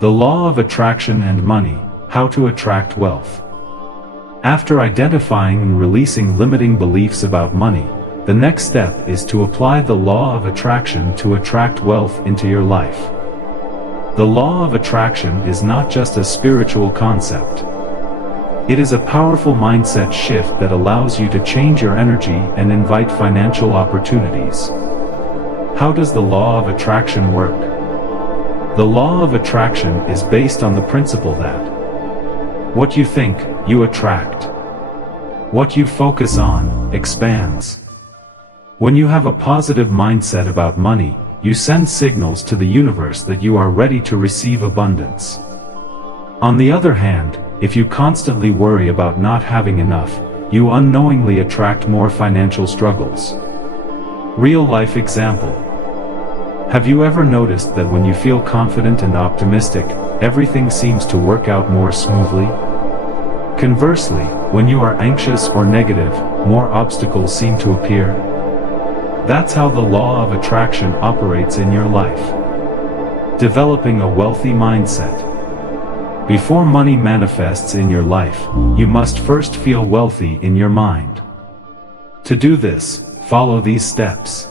The law of attraction and money, how to attract wealth. After identifying and releasing limiting beliefs about money, the next step is to apply the law of attraction to attract wealth into your life. The law of attraction is not just a spiritual concept. It is a powerful mindset shift that allows you to change your energy and invite financial opportunities. How does the law of attraction work? The law of attraction is based on the principle that what you think, you attract. What you focus on, expands. When you have a positive mindset about money, you send signals to the universe that you are ready to receive abundance. On the other hand, if you constantly worry about not having enough, you unknowingly attract more financial struggles. Real-life example. Have you ever noticed that when you feel confident and optimistic, everything seems to work out more smoothly? Conversely, when you are anxious or negative, more obstacles seem to appear. That's how the law of attraction operates in your life. Developing a wealthy mindset. Before money manifests in your life, you must first feel wealthy in your mind. To do this, follow these steps.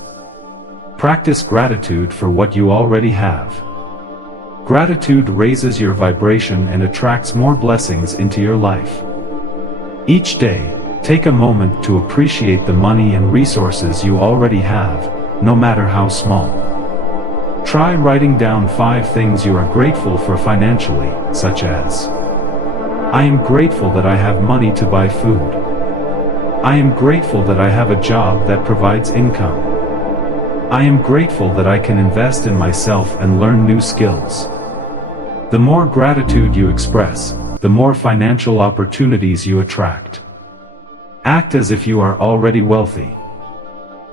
Practice gratitude for what you already have. Gratitude raises your vibration and attracts more blessings into your life. Each day, take a moment to appreciate the money and resources you already have, no matter how small. Try writing down 5 things you are grateful for financially, such as: I am grateful that I have money to buy food. I am grateful that I have a job that provides income. I am grateful that I can invest in myself and learn new skills. The more gratitude you express, the more financial opportunities you attract. Act as if you are already wealthy.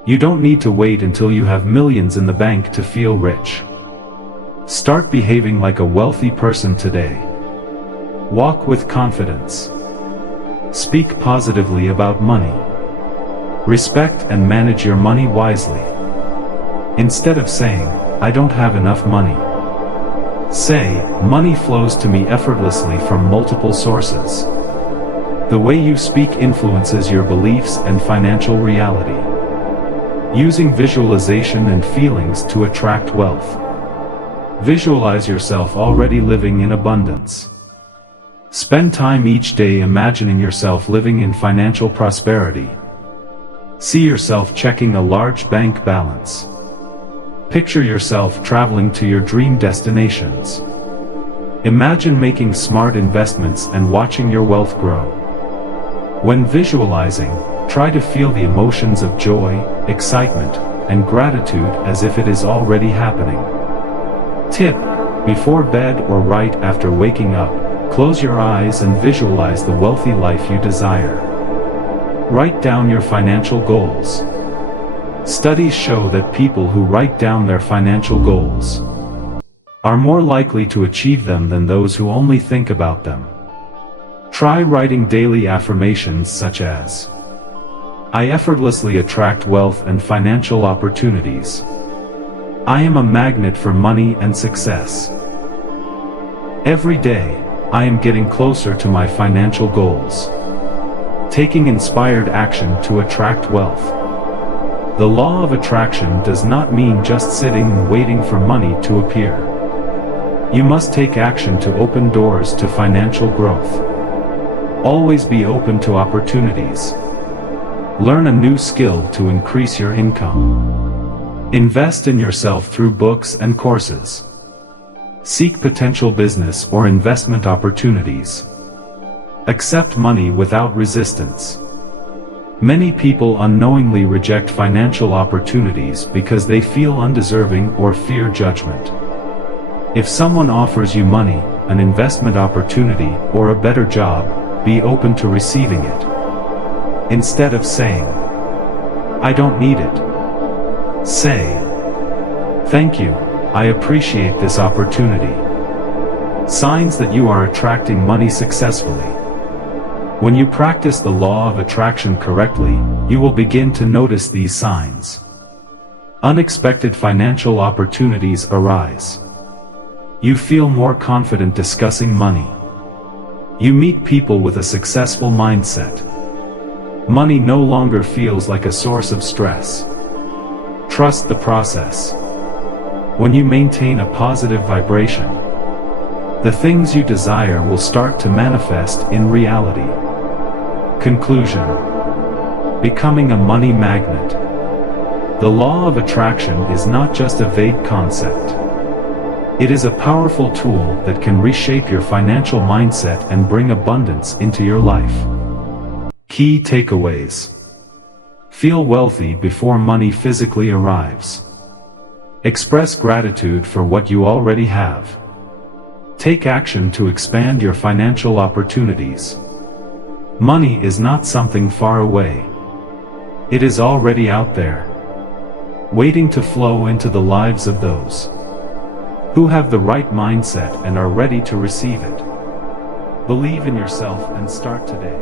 You don't need to wait until you have millions in the bank to feel rich. Start behaving like a wealthy person today. Walk with confidence. Speak positively about money. Respect and manage your money wisely. Instead of saying, I don't have enough money, say, money flows to me effortlessly from multiple sources. The way you speak influences your beliefs and financial reality. Using visualization and feelings to attract wealth. Visualize yourself already living in abundance. Spend time each day imagining yourself living in financial prosperity. See yourself checking a large bank balance. Picture yourself traveling to your dream destinations. Imagine making smart investments and watching your wealth grow. When visualizing, try to feel the emotions of joy, excitement, and gratitude as if it is already happening. Tip: before bed or right after waking up, close your eyes and visualize the wealthy life you desire. Write down your financial goals. Studies show that people who write down their financial goals are more likely to achieve them than those who only think about them. Try writing daily affirmations such as, I effortlessly attract wealth and financial opportunities. I am a magnet for money and success. Every day, I am getting closer to my financial goals. Taking inspired action to attract wealth. The law of attraction does not mean just sitting and waiting for money to appear. You must take action to open doors to financial growth. Always be open to opportunities. Learn a new skill to increase your income. Invest in yourself through books and courses. Seek potential business or investment opportunities. Accept money without resistance. Many people unknowingly reject financial opportunities because they feel undeserving or fear judgment. If someone offers you money, an investment opportunity, or a better job, be open to receiving it. Instead of saying, I don't need it, say, thank you, I appreciate this opportunity. Signs that you are attracting money successfully. When you practice the law of attraction correctly, you will begin to notice these signs. Unexpected financial opportunities arise. You feel more confident discussing money. You meet people with a successful mindset. Money no longer feels like a source of stress. Trust the process. When you maintain a positive vibration, the things you desire will start to manifest in reality. Conclusion: becoming a money magnet. The law of attraction is not just a vague concept. It is a powerful tool that can reshape your financial mindset and bring abundance into your life. Key takeaways: feel wealthy before money physically arrives. Express gratitude for what you already have. Take action to expand your financial opportunities. Money is not something far away. It is already out there, waiting to flow into the lives of those who have the right mindset and are ready to receive it. Believe in yourself and start today.